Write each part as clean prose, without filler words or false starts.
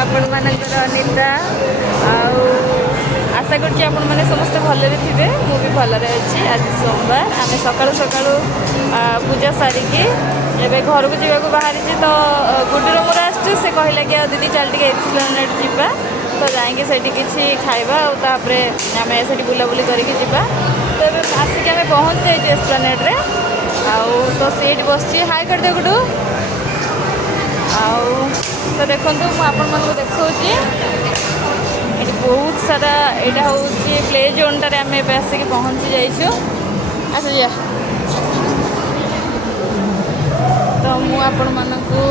आपण मानकर अनिता आशा करछि आपण माने समस्त भलरे थिबे मु भी भलरे अछि। आज सोमवार आमे सकाळु सकाळु पूजा सारिकी एबे घर को जीवा को बाहरी तो गुड्डीर मोर आसछु से कहला कि दीदी चल टिके एक्सप्लेनेड जीवा तो जाएंगे सेठी किछि खाइबा और तापरे आमे सेठी बुलाबुली करिके जीवा। तो एबे आसिके आमे पहुंच जाई एक्सप्लेनेड रे आउ तो सीट बसछि हाय कर दे गुडू आउ तो देखंतु मु आपन मन को देखौछि एठी बहुत सारा एटा होछि प्ले जोन टारे आमे एबे आसिके पहुंची जाइछु। आसु जा तो मु आपण मन को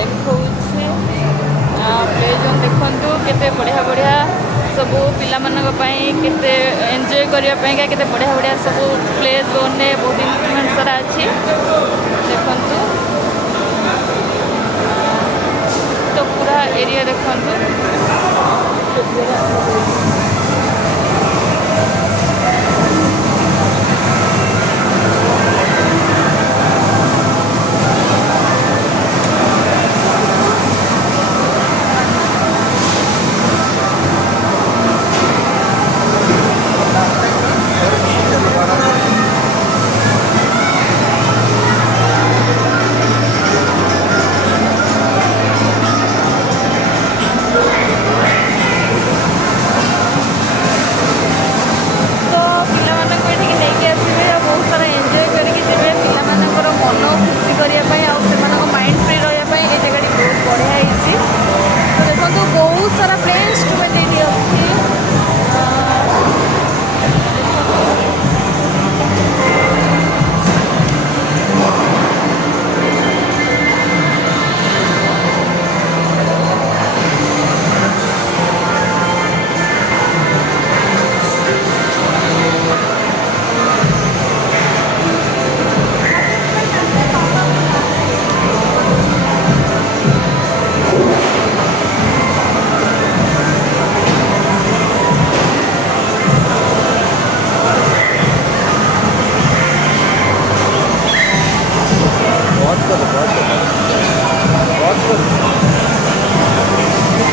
देखौछि प्ले जोन देखंतु केते बढ़िया बढ़िया सब पिला मानक पई केते एन्जॉय करिया पई केते बढ़िया बढ़िया सब प्ले जोन ने बहुत इंस्ट्रूमेंट सारा अछि देखंतु।